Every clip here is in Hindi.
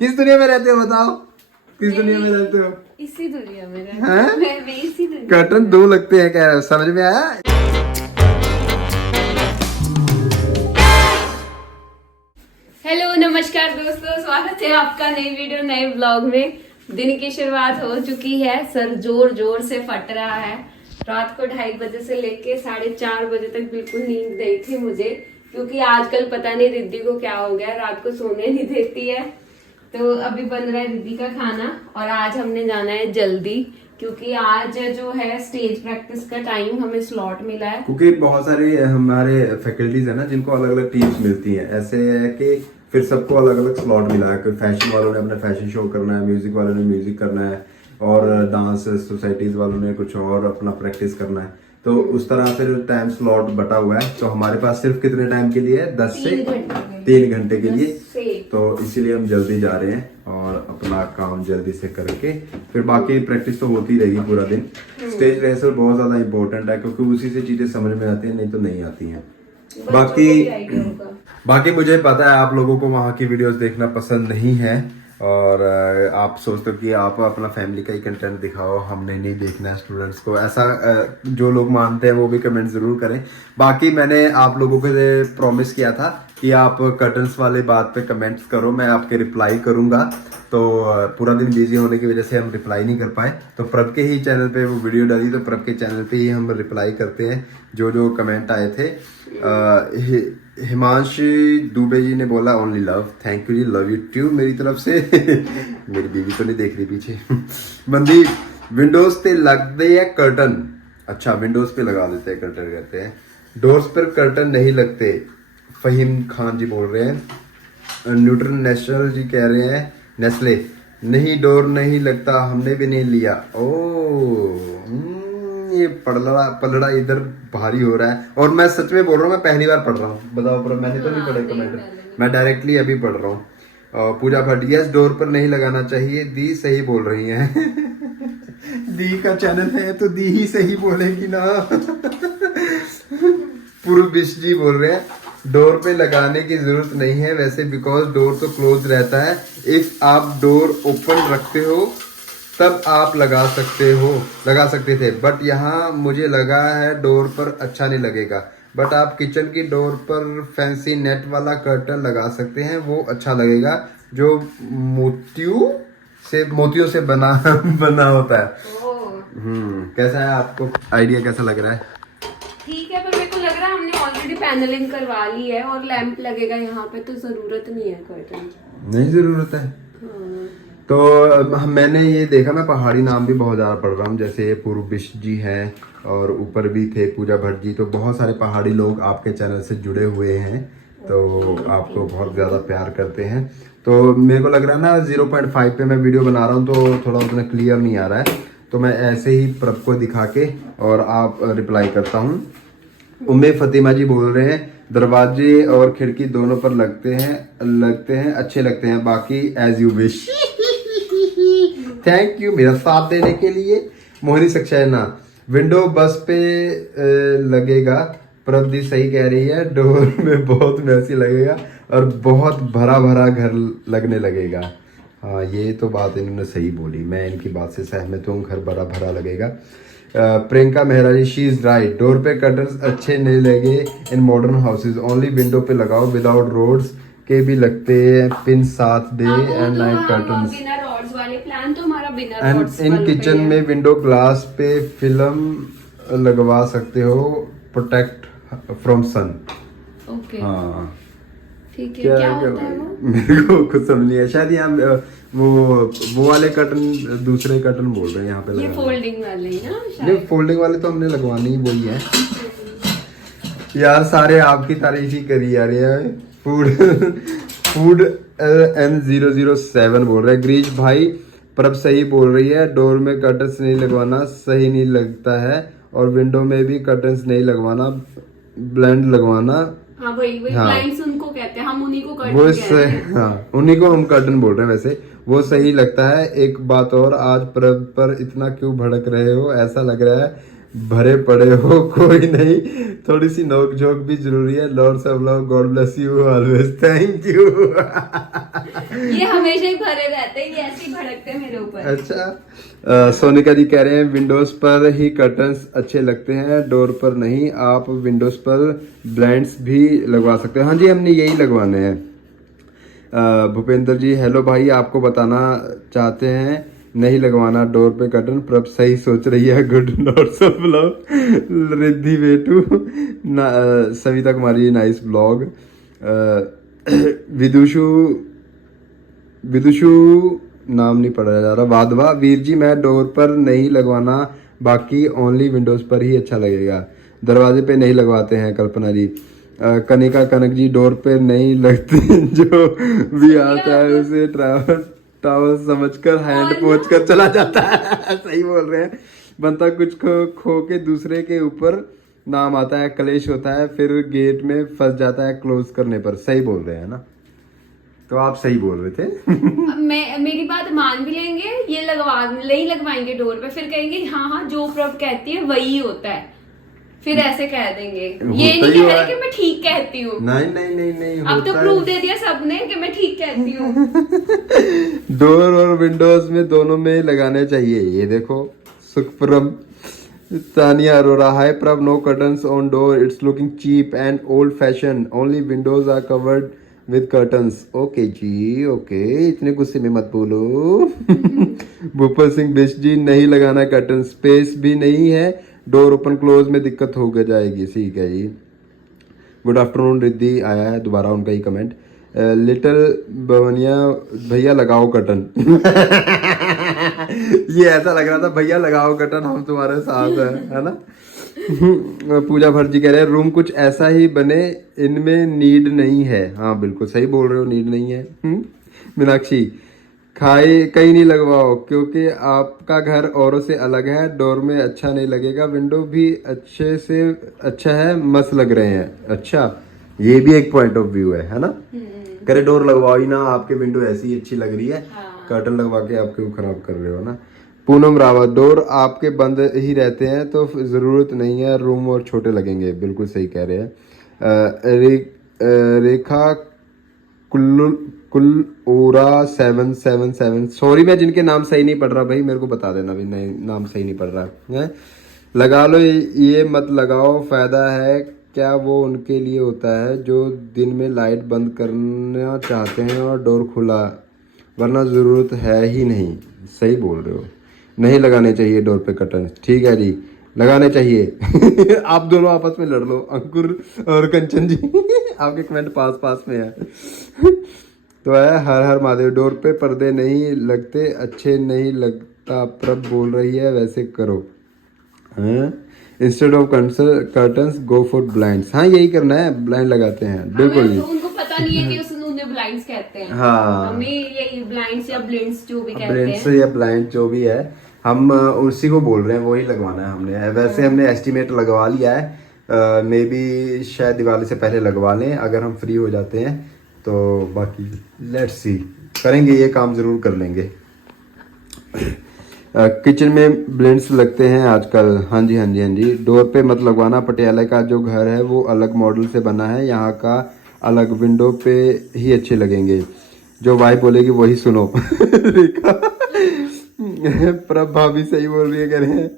किस दुनिया में रहते हो बताओ, किस दुनिया में रहते हो? इसी दुनिया में हैं? मैं इसी दुनिया। कर्टन दो लगते हैं क्या, समझ में आया? हेलो नमस्कार दोस्तों, स्वागत है आपका नई वीडियो नए ब्लॉग में। दिन की शुरुआत हो चुकी है, सर जोर जोर से फट रहा है। रात को 2:30 बजे से लेके 4:30 बजे तक बिल्कुल नींद नहीं थी मुझे, क्योंकि आजकल पता नहीं रिद्धि को क्या हो गया, रात को सोने नहीं देती है। तो अभी बन रहा है रिद्धि का खाना और आज हमने जाना है जल्दी, क्योंकि आज जो है स्टेज प्रैक्टिस का टाइम हमें स्लॉट मिला है। क्योंकि बहुत सारे हमारे फैकल्टीज है ना जिनको अलग अलग टीम्स मिलती हैं, ऐसे है कि फिर सबको अलग अलग स्लॉट मिला है। कोई फैशन वालों ने अपना फैशन शो करना है, म्यूजिक वालों ने म्यूजिक करना है, और डांस सोसाइटीज वालों ने कुछ और अपना प्रैक्टिस करना है। तो उस तरह फिर टाइम स्लॉट बटा हुआ है। तो हमारे पास सिर्फ कितने टाइम के लिए है? 10 से 3 घंटे के लिए। तो इसीलिए हम जल्दी जा रहे हैं और अपना काम जल्दी से करके फिर बाकी प्रैक्टिस तो होती रहेगी पूरा दिन। स्टेज रिहर्सल बहुत ज्यादा इंपॉर्टेंट है, क्योंकि उसी से चीजें समझ में आती हैं, नहीं तो नहीं आती हैं। बाकी मुझे पता है आप लोगों को वहाँ की वीडियोस देखना पसंद नहीं है, और आप सोचते हो कि आप अपना फैमिली का ही कंटेंट दिखाओ, हमने नहीं देखना है स्टूडेंट्स को। ऐसा जो लोग मानते हैं वो भी कमेंट जरूर करें। बाकी मैंने आप लोगों को प्रॉमिस किया था कि आप कर्टन्स वाले बात पे कमेंट्स करो, मैं आपके रिप्लाई करूंगा। तो पूरा दिन बिजी होने की वजह से हम रिप्लाई नहीं कर पाए, तो प्रभ के ही चैनल पे वो वीडियो डाली, तो प्रभ के चैनल पे ही हम रिप्लाई करते हैं जो जो कमेंट आए थे। हिमांशी दुबे जी ने बोला only love, thank you ji, love you too मेरी तरफ से। मेरी बीवी तो नहीं देख रही पीछे। मनदीप विंडोज पे लगते हैं कर्टन, अच्छा विंडोज पे लगा देते हैं कर्टन, कहते हैं डोर्स पर कर्टन नहीं लगते। फहीम खान जी बोल रहे हैं। न्यूट्रन नेशनल जी कह रहे हैं नेस्ले नहीं डोर नहीं लगता, हमने भी नहीं लिया। ये पलड़ा इधर भारी हो रहा है, और मैं सच में बोल रहा हूँ, मैं पहली बार पढ़ रहा हूँ। बताओ पर मैंने तो नहीं पढ़े कमेंट, मैं डायरेक्टली अभी पढ़ रहा हूँ। पूजा भट्ट यस डोर पर नहीं लगाना चाहिए, दी सही बोल रही हैं। दी का चैनल है तो दी ही सही बोलेगी ना। पूर्व बिश जी बोल रहे हैं डोर पे लगाने की जरूरत नहीं है वैसे, बिकॉज डोर तो क्लोज रहता है। इफ आप डोर ओपन रखते हो तब आप लगा सकते थे, बट यहाँ मुझे लगा है डोर पर अच्छा नहीं लगेगा। बट आप किचन की डोर पर फैंसी नेट वाला कर्टन लगा सकते हैं, वो अच्छा लगेगा, जो मोतियों से बना होता है। कैसा है आपको आइडिया, कैसा लग रहा है? ठीक है, पर मेरे को लग रहा है हमने ऑलरेडी पैनलिंग करवा ली है और लैंप लगेगा यहाँ पे, तो जरूरत नहीं है कर्टन। नहीं जरूरत है। तो मैंने ये देखा, मैं पहाड़ी नाम भी बहुत ज़्यादा पढ़ रहा हूँ, जैसे पूर्व बिश जी हैं और ऊपर भी थे पूजा भट्ट जी। तो बहुत सारे पहाड़ी लोग आपके चैनल से जुड़े हुए हैं, तो आपको बहुत ज़्यादा प्यार करते हैं। तो मेरे को लग रहा है ना 0.5 पे मैं वीडियो बना रहा हूँ, तो थोड़ा उतना क्लियर नहीं आ रहा है, तो मैं ऐसे ही प्रभ को दिखा के और आप रिप्लाई करता हूँ। उम्मे फतिमा जी बोल रहे हैं दरवाजे और खिड़की दोनों पर लगते हैं अच्छे लगते हैं, बाकी as you wish. Thank you मेरा साथ देने के लिए। मोहनी सक्सेना विंडो बस पे लगेगा, प्रभ दी सही कह रही है, डोर में बहुत मैसी लगेगा और बहुत भरा भरा घर लगने लगेगा। हाँ ये तो बात इन्होंने सही बोली, मैं इनकी बात से सहमत हूँ, घर भरा भरा लगेगा। प्रियंका मेहरा जी शी इज राइट, डोर पे कर्टन्स अच्छे नहीं लगे in modern houses, only window पे लगाओ, विदाउट रोड्स के भी लगते हैं, पिन साथ day and night curtains and in kitchen में विंडो ग्लास पे फिल्म लगवा सकते हो, प्रोटेक्ट फ्रॉम सन। ओके हाँ ठीक है, क्या होता है वो? मेरे को कुछ समझ नहीं है, शायद यहाँ वो वाले कर्टन दूसरे कर्टन बोल रहे हैं यहाँ पे, ये फोल्डिंग वाले ही ना शायद। नहीं फोल्डिंग वाले तो हमने लगवाने ही वही है। यार सारे आपकी तारीफ ही करी जा रही है। फूड N007 बोल रहे हैं ग्रीश भाई, प्रभ सही बोल रही है, डोर में कर्टन्स नहीं लगवाना सही नहीं लगता है, और विंडो में भी कर्टन्स नहीं लगवाना, ब्लेंड लगवाना। हाँ वही ब्लाइंड्स उनको कहते हैं, हम उन्हीं को कर्टन वो कहते हैं। हाँ उन्हीं को हम कर्टन बोल रहे हैं, वैसे वो सही लगता है। एक बात और, आज प्रभ पर इतना क्यों भड़क रहे हो, ऐसा लग रहा है भरे पड़े हो कोई नहीं, थोड़ी सी नोक झोंक भी जरूरी है। Lord of love, God bless you always, thank you. ये हमेशा ही भरे रहते हैं, ये ऐसे ही भड़कते हैं मेरे ऊपर। अच्छा, सोनिका जी कह रहे हैं विंडोज पर ही कर्टन्स अच्छे लगते हैं, डोर पर नहीं। आप विंडोज पर ब्लाइंड्स भी लगवा सकते हैं। हाँ जी, हमने यही लगवाने हैं। भूपेंद्र जी हेलो भाई, आपको बताना चाहते हैं नहीं लगवाना डोर पे कर्टन। प्रभ सही सोच रही है, good not of love. Riddhi बेटू, सविता कुमारी नाइस ब्लॉग। विदुषु नाम नहीं पढ़ा जा रहा, वाधवा। वीर जी मैं डोर पर नहीं लगवाना, बाकी ओनली विंडोज पर ही अच्छा लगेगा, दरवाजे पे नहीं लगवाते हैं। कल्पना जी, कनिका कनक जी डोर पे नहीं लगते, जो भी आता है उसे टावल समझकर हैंड पोंछ कर चला जाता है। सही बोल रहे हैं। बनता कुछ खो के दूसरे के ऊपर नाम आता है, कलेश होता है, फिर गेट में फंस जाता है क्लोज करने पर। सही बोल रहे हैं ना, तो आप सही बोल रहे थे। मेरी बात मान भी लेंगे, ये नहीं लगवाएंगे डोर पे, फिर कहेंगे हाँ हाँ जो प्रभ कहती है वही होता है, फिर ऐसे कह देंगे। ये नहीं कह रहे कि मैं ठीक कहती हूँ। नहीं नहीं नहीं नहीं, अब तो प्रूफ दे दिया सबने कि मैं ठीक कहती हूँ। डोर और विंडोज में दोनों में लगाने चाहिए। ये देखो सुखप्रभ। Tania Arora, hi Prabh, no curtains on door, it's looking cheap and old fashion, only windows are covered with curtains. Okay ji okay, इतने गुस्से में मत बोलो। भूपेंद्र सिंह बिश जी नहीं लगाना कर्टन, स्पेस भी नहीं है, डोर ओपन क्लोज में दिक्कत हो जाएगी। ठीक है जी। गुड आफ्टरनून रिद्धि आया है दोबारा उनका ही कमेंट। लिटिल बवनिया, भैया लगाओ कर्टन। ये ऐसा लग रहा था भैया लगाओ कर्टन, हम तुम्हारे साथ है ना। पूजा भट्ट जी कह रहे हैं रूम कुछ ऐसा ही बने, इनमें नीड नहीं है। हाँ बिल्कुल सही बोल रहे हो, नीड नहीं है। मीनाक्षी, खाए कहीं नहीं लगवाओ क्योंकि आपका घर औरों से अलग है, डोर में अच्छा नहीं लगेगा, विंडो भी अच्छे से अच्छा है, मस्त लग रहे हैं। अच्छा, ये भी एक पॉइंट ऑफ व्यू है ना। करे डोर लगवाओ ही ना, आपके विंडो ऐसी ही अच्छी लग रही है, कर्टन लगवा के आप क्यों खराब कर रहे हो ना। पूनम रावत, डोर आपके बंद ही रहते हैं तो जरूरत नहीं है, रूम और छोटे लगेंगे। बिल्कुल सही कह रहे हैं। रेखा कुलओरा 777, सॉरी मैं जिनके नाम सही नहीं पढ़ रहा भाई, मेरे को बता देना भी, नहीं नाम सही नहीं पढ़ रहा है। लगा लो, ये मत लगाओ, फायदा है क्या वो उनके लिए होता है जो दिन में लाइट बंद करना चाहते हैं और डोर खुला, वरना ज़रूरत है ही नहीं। सही बोल रहे हो, नहीं लगाने चाहिए डोर पे कर्टन। ठीक है जी, लगाने चाहिए। आप दोनों आपस में लड़ लो, अंकुर और कंचन जी। आपके कमेंट पास पास में है। तो है हर हर महादेव, डोर पे पर्दे नहीं लगते, अच्छे नहीं लगता, प्रभ बोल रही है वैसे करो। Instead of curtains go for blinds. हाँ यही करना है, ब्लाइंड लगाते हैं। बिल्कुल जी। उनको पता नहीं है कि उन्हें ब्लाइंड्स कहते हैं। हाँ, हमें यही ब्लाइंड्स या ब्लिंड्स जो भी कहते हैं, ब्लिंड्स या ब्लाइंड जो भी है, हम उसी को बोल रहे हैं, वही लगवाना है हमने। वैसे हमने एस्टिमेट लगवा लिया है, मे बी शायद दिवाली से पहले लगवा लें अगर हम फ्री हो जाते हैं तो। बाकी लेट्स सी, करेंगे ये काम, जरूर कर लेंगे। किचन में ब्लेंड्स लगते हैं आजकल। हाँ जी हाँ जी हाँ जी। डोर पे मत लगवाना, पटियाला का जो घर है वो अलग मॉडल से बना है, यहाँ का अलग, विंडो पे ही अच्छे लगेंगे, जो वाइफ बोलेगी वही सुनो। रेखा, प्रभ भाभी सही बोल रही है, कह रहे हैं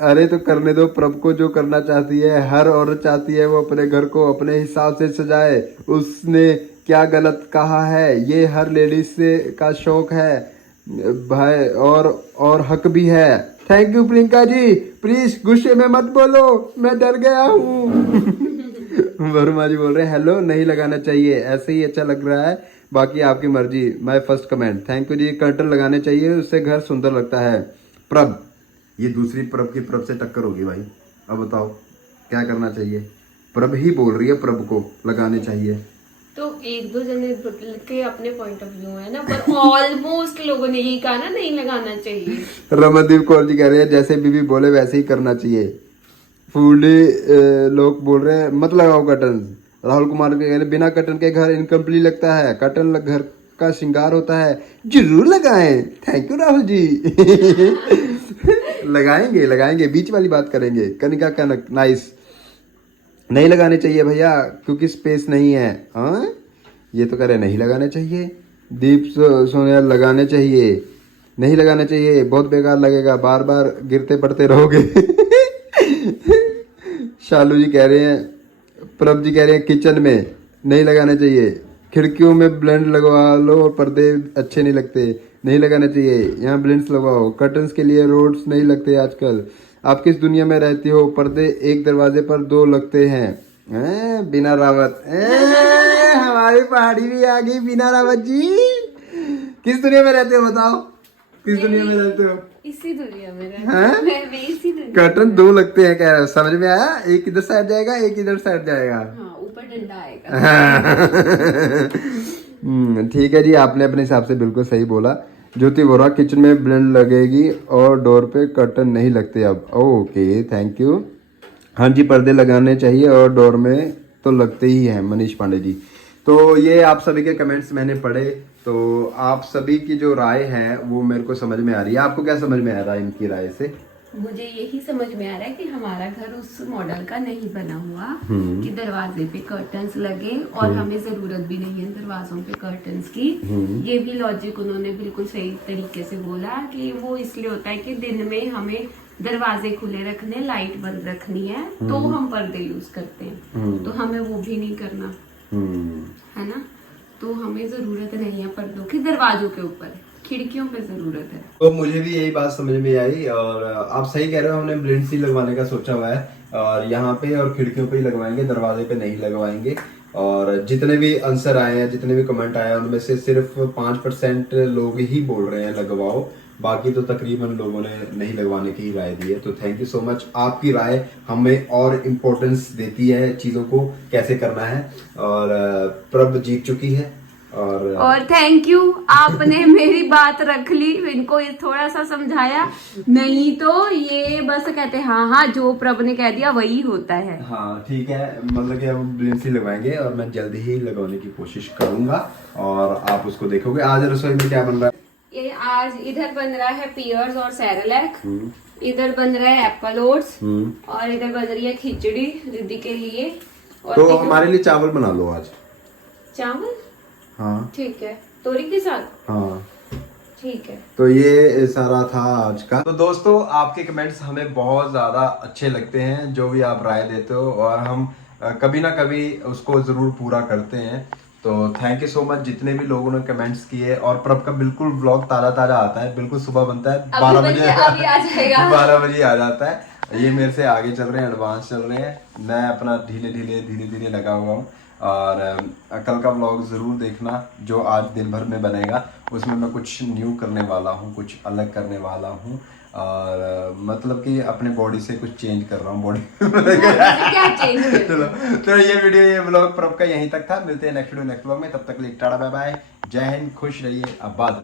अरे तो करने दो प्रभ को जो करना चाहती है। हर औरत चाहती है वो अपने घर को अपने हिसाब से सजाए, उसने क्या गलत कहा है, ये हर लेडीज से का शौक है भाई, और हक भी है। Thank you Priyanka ji, please गुस्से में मत बोलो, मैं डर गया हूँ। वर्मा जी बोल रहे हैं हेलो, नहीं लगाना चाहिए, ऐसे ही अच्छा लग रहा है, बाकी आपकी मर्जी। My first comment, thank you ji. Curtain लगाने चाहिए, उससे घर सुंदर लगता है। प्रभ, ये दूसरी प्रभ की प्रभ से टक्कर होगी भाई, अब बताओ क्या करना चाहिए। प्रभ ही बोल रही है प्रभ को लगाने चाहिए, तो एक दो जने के अपने पॉइंट ऑफ व्यू है ना, पर ऑलमोस्ट लोगों ने यही कहा ना नहीं लगाना चाहिए। रमनदीप कौर जी कह रहे हैं जैसे बीबी बोले वैसे ही करना चाहिए। फूडी लोग बोल रहे हैं मत लगाओ कर्टन। राहुल कुमार के कह रहे हैं बिना कर्टन के घर इनकम्प्लीट लगता है, कर्टन घर का श्रृंगार होता है, जरूर लगाएं। Thank you Rahul ji. लगाएंगे लगाएंगे, बीच वाली बात करेंगे। कनिका कनक नाइस, नहीं लगाने चाहिए भैया क्योंकि स्पेस नहीं है। हाँ ये तो कह रहे नहीं लगाने चाहिए। दीप सोनिया लगाने चाहिए, नहीं लगाने चाहिए, बहुत बेकार लगेगा, बार बार गिरते पड़ते रहोगे। शालू जी कह रहे हैं, प्रभ जी कह रहे हैं किचन में नहीं लगाने चाहिए, खिड़कियों में ब्लेंड लगवा लो, पर्दे अच्छे नहीं लगते, नहीं लगाने चाहिए, यहाँ ब्लेंड्स लगवाओ, कर्टन्स के लिए रोड्स नहीं लगते आजकल। आप किस दुनिया में रहती हो, पर्दे एक दरवाजे पर 2 लगते हैं। बिना रावत हमारी पहाड़ी भी आ गई। बिना रावत जी किस दुनिया में रहते हो बताओ, किस दुनिया में रहते हो? इसी दुनिया में रहती हैं? हूँ। मैं इसी दुनिया कर्टन 2 लगते हैं, कह रहा समझ में आया? एक इधर साइड जाएगा, एक इधर साइड जाएगा। हाँ, ऊपर डंडा आएगा। ठीक है जी, आपने अपने हिसाब से बिल्कुल सही बोला। ज्योति बोरा किचन में ब्लेंड लगेगी और डोर पे कर्टन नहीं लगते अब। Okay thank you. हाँ जी पर्दे लगाने चाहिए और डोर में तो लगते ही हैं, मनीष पांडे जी। तो ये आप सभी के कमेंट्स मैंने पढ़े, तो आप सभी की जो राय है वो मेरे को समझ में आ रही है। आपको क्या समझ में आ रहा है इनकी राय से? मुझे यही समझ में आ रहा है कि हमारा घर उस मॉडल का नहीं बना हुआ कि दरवाजे पे कर्टन्स लगे और हमें जरूरत भी नहीं है दरवाजों पे कर्टन्स की। ये भी लॉजिक उन्होंने बिल्कुल सही तरीके से बोला कि वो इसलिए होता है कि दिन में हमें दरवाजे खुले रखने, लाइट बंद रखनी है, तो हम पर्दे यूज करते हैं, तो हमें वो भी नहीं करना है ना। तो हमें जरूरत नहीं है पर्दों की दरवाजों के ऊपर, खिड़कियों पे जरूरत है। तो मुझे भी यही बात समझ में आई और आप सही कह रहे हो, हमने ब्लेंड्स ही लगवाने का सोचा हुआ है और यहाँ पे और खिड़कियों पे ही लगवाएंगे, दरवाजे पे नहीं लगवाएंगे। और जितने भी आंसर आए हैं, जितने भी कमेंट आए हैं, उनमें से सिर्फ 5% लोग ही बोल रहे हैं लगवाओ, बाकी तो तकरीबन लोगों ने नहीं लगवाने की ही राय दी है। तो थैंक यू सो मच, आपकी राय हमें और इम्पोर्टेंस देती है चीजों को कैसे करना है। और प्रभ जीत चुकी है और थैंक यू, आपने मेरी बात रख ली, इनको थोड़ा सा समझाया, नहीं तो ये बस कहते हैं हाँ जो प्रभ ने कह दिया वही होता है। हाँ ठीक है, मतलब कि अब ब्लेंड्स ही लगवाएंगे और मैं जल्दी ही लगवाने की कोशिश करूंगा और आप उसको देखोगे। आज रसोई में क्या बन रहा है? ये आज इधर बन रहा है पियर्स और सेरेलैक, इधर बन रहा है एप्पल ओट्स और इधर बन रही है खिचड़ी रिद्धि के लिए। और तो हमारे लिए चावल बना लो आज। चावल? हाँ ठीक है, तोरी के साथ। हाँ ठीक है। तो ये सारा था आज का। तो दोस्तों आपके कमेंट्स हमें बहुत ज्यादा अच्छे लगते हैं, जो भी आप राय देते हो, और हम कभी ना कभी उसको जरूर पूरा करते हैं। तो थैंक यू सो मच जितने भी लोगों ने कमेंट्स किए। और प्रभ का बिल्कुल व्लॉग ताजा ताजा आता है, बिल्कुल सुबह बनता है 12 बजे, अभी आ जाएगा। 12 बजे आ जाता है। ये मेरे से आगे चल रहे हैं, एडवांस चल रहे हैं, मैं अपना धीरे धीरे लगा हुआ हूँ। और कल का व्लॉग ज़रूर देखना जो आज दिन भर में बनेगा, उसमें मैं कुछ न्यू करने वाला हूँ, कुछ अलग करने वाला हूँ। और मतलब कि अपने बॉडी से कुछ चेंज कर रहा हूँ, बॉडी क्या चेंज? चलो तो ये वीडियो, ये व्लॉग प्रभ का यहीं तक था। मिलते हैं नेक्स्ट वीडियो नेक्स्ट व्लॉग में, तब तक के लिए टाटा बाय बाय, जय हिंद, खुश रहिए, आबाद।